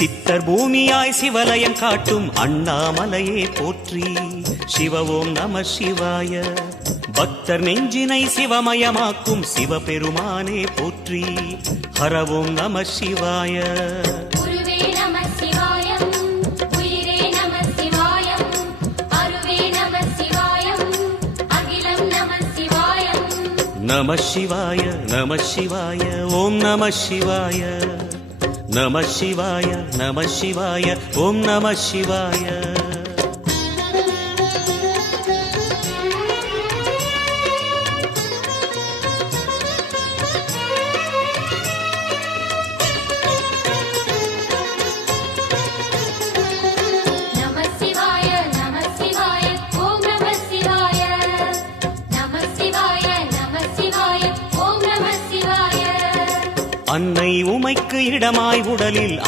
சித்தர் பூமியாய் சிவலயம் காட்டும் அண்ணாமலையே போற்றி. சிவ ஓம் நம சிவாய. பக்தர் நெஞ்சினை சிவமயமாக்கும் சிவபெருமானே போற்றி. ஹர ஓம் நம சிவாய. குருவே நம சிவாயம், உயிரே நம சிவாயம், அருவே நம சிவாயம், அகிலம் நம சிவாயம். நம சிவாய நம சிவாய ஓம் நம சிவாய. நம சிவாய நம சிவாய ஓம் நம சிவாய. நம சிவாய நம சிவாய ஓம் நம சிவாய. நம சிவாய நம சிவாய ஓம் நம சிவாய. அன்னை உமைக்கு இடமாய் உடலில்